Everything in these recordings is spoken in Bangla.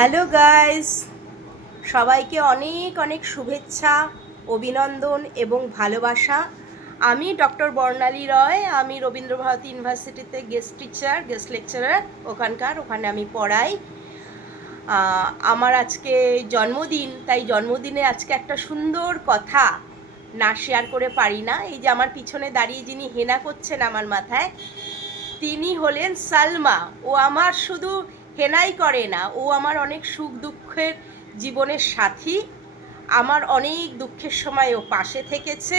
হ্যালো গাইস, সবাইকে অনেক অনেক শুভেচ্ছা, অভিনন্দন এবং ভালোবাসা। আমি ডক্টর বর্ণালী রয়। আমি রবীন্দ্রভারতী ইউনিভার্সিটিতে গেস্ট লেকচারার। ওখানে আমি পড়াই। আমার আজকে জন্মদিন, তাই জন্মদিনে আজকে একটা সুন্দর কথা না শেয়ার করে পারি না। এই যে আমার পিছনে দাঁড়িয়ে যিনি হেনা করছেন আমার মাথায়, তিনি হলেন সালমা। ও আমার শুধু হেনাই করে না, ও আমার অনেক সুখ দুঃখের জীবনের সাথী। আমার অনেক দুঃখের সময় ও পাশে থেকেছে,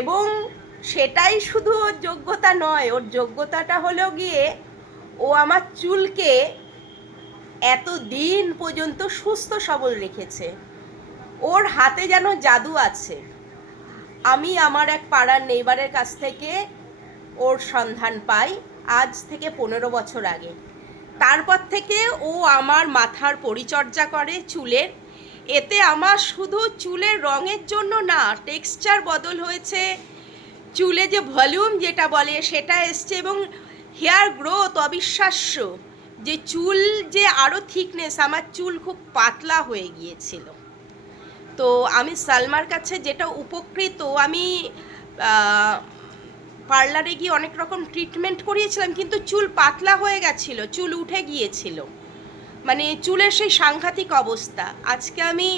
এবং সেটাই শুধু ওর যোগ্যতা নয়, ওর যোগ্যতাটা হলো গিয়ে ও আমার চুলকে এত দিন পর্যন্ত সুস্থ সবল রেখেছে। ওর হাতে যেন জাদু আছে। আমি আমার এক পাড়ার নেইবারের কাছ থেকে ওর সন্ধান পাই আজ থেকে 15 বছর আগে। তারপর থেকে ও আমার মাথার পরিচর্যা করে চুলের। এতে আমার শুধু চুলের রঙের জন্য না, টেক্সচার বদল হয়েছে, চুলে যে ভলিউম যেটা বলে সেটা এসছে, এবং হেয়ার গ্রোথ অবিশ্বাস্য। যে চুল যে আরও থিকনেস, আমার চুল খুব পাতলা হয়ে গিয়েছিল। তো আমি সালমার কাছে যেটা উপকৃত, আমি পার্লারে গিয়ে অনেক রকম ট্রিটমেন্ট করিয়েছিলাম, কিন্তু চুল পাতলা হয়ে গেছিল, চুল উঠে গিয়েছিল, মানে চুলের সেই সাংঘাতিক অবস্থা। আজকে আমি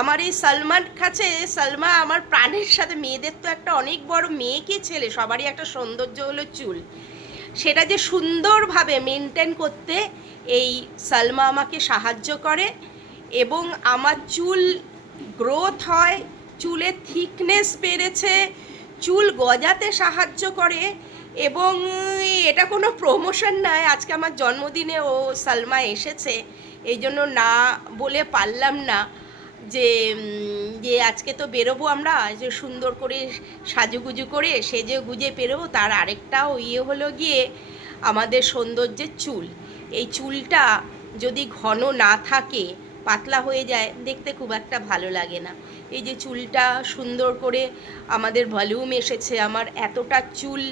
আমার এই সালমার কাছে, সালমা আমার প্রাণের সাথে, মেয়েদের তো একটা অনেক বড়, মেয়ে কি ছেলে সবারই একটা সৌন্দর্য হলো চুল, সেটা যে সুন্দরভাবে মেনটেন করতে এই সালমা আমাকে সাহায্য করে, এবং আমার চুল গ্রোথ হয়, চুলের থিকনেস বেড়েছে, চুল গজাতে সাহায্য করে। এবং এটা কোনো প্রমোশন নয়, আজকে আমার জন্মদিনে ও সালমা এসেছে, এই জন্য না বলে পারলাম না যে যে আজকে তো বেরোবো আমরা, যে সুন্দর করে সাজুগুজু করে সেজে গুজে বেরোবো। তার আরেকটাও হলো গিয়ে আমাদের সৌন্দর্যের চুল। এই চুলটা যদি ঘন না থাকে, পাতলা হয়ে যায়, দেখতে খুব একটা ভালো লাগে না। এই যে চুলটা সুন্দর করে আমাদের ভলিউম এসেছে, আমার এতটা চুল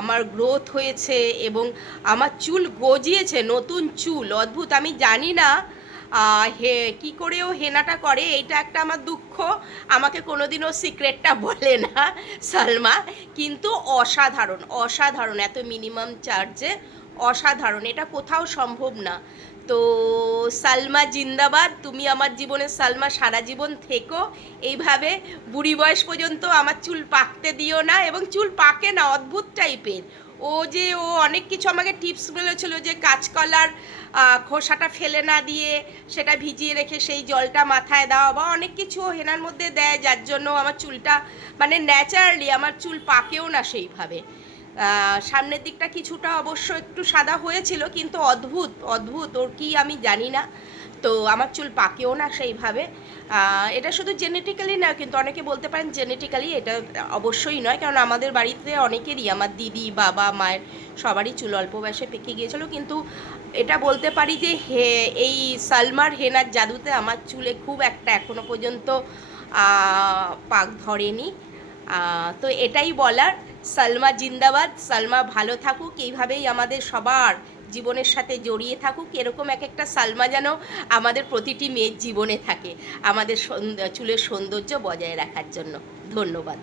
আমার গ্রোথ হয়েছে, এবং আমার চুল গজিয়েছে, নতুন চুল, অদ্ভুত। আমি জানি না কী করে ও হেনাটা করে, এইটা একটা আমার দুঃখ। আমাকে কোনোদিনও সিক্রেটটা বলে না সালমা, কিন্তু অসাধারণ অসাধারণ, এত মিনিমাম চার্জে অসাধারণ, এটা কোথাও সম্ভব না। তো সালমা জিন্দাবাদ, তুমি আমার জীবনে সালমা সারা জীবন থেকো এইভাবে, বুড়ি বয়স পর্যন্ত আমার চুল পাকতে দিও না। এবং চুল পাকে না, অদ্ভুত টাইপের। ও অনেক কিছু আমাকে টিপস বলেছিল, যে কাঁচকলার খোসাটা ফেলে না দিয়ে সেটা ভিজিয়ে রেখে সেই জলটা মাথায় দেওয়া, বা অনেক কিছু হেনার মধ্যে দেয়, যার জন্য আমার চুলটা মানে ন্যাচারালি আমার চুল পাকেও না সেইভাবে। সামনের দিকটা কিছুটা অবশ্য একটু সাদা হয়েছিল, কিন্তু অদ্ভুত অদ্ভুত ওর কি আমি জানি না। তো আমার চুল পাকেও না সেইভাবে। এটা শুধু জেনেটিক্যালি না, কিন্তু অনেকে বলতে পারেন জেনেটিক্যালি, এটা অবশ্যই নয়, কারণ আমাদের বাড়িতে অনেকেরই, আমার দিদি, বাবা, মায়ের সবারই চুল অল্প বয়সে পেকে গিয়েছিল। কিন্তু এটা বলতে পারি যে এই সালমার হেনার জাদুতে আমার চুলে খুব একটা এখনো পর্যন্ত পাক ধরেনি। তো এটাই বলার, সালমা জিন্দাবাদ, সালমা ভালো থাকুক, এইভাবেই আমাদের সবার জীবনের সাথে জড়িয়ে থাকুক। এরকম এক একটা সালমা যেন আমাদের প্রতিটি মেয়ের জীবনে থাকে, আমাদের চুলের সৌন্দর্য বজায় রাখার জন্য। ধন্যবাদ।